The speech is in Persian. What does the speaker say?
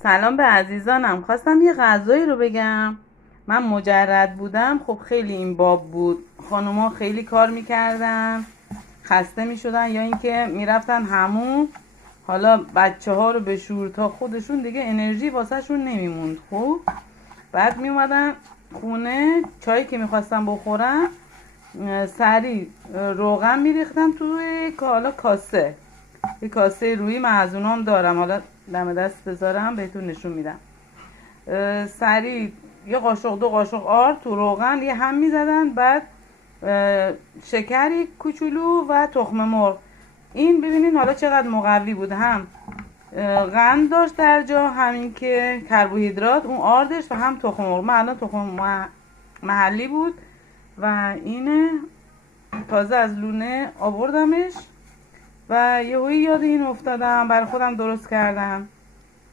سلام به عزیزانم. خواستم یه غذایی رو بگم. من مجرد بودم، خب خیلی این باب بود. خانوما خیلی کار میکردن، خسته میشدن یا اینکه میرفتن همون. حالا بچه ها رو به شور تا خودشون دیگه انرژی واسه شون نمیموند. خب بعد میومدن خونه، چایی که میخواستم بخورم سریع روغن میریختم توی کاسه. یه کاسه روی معزونام دارم، حالا دم دست بذارم بهتون نشون میدم. سریع یه قاشق دو قاشق آرد تو روغن یه هم میزدن، بعد شکری کوچولو و تخم مرغ. این ببینین حالا چقدر مقوی بود، هم قند داشت در جا، همین که کربوهیدرات اون آردش، و هم تخم مرغ. من الان تخم محلی بود و اینه، تازه از لونه آوردمش و یهویی یاد این افتادم، برای خودم درست کردم.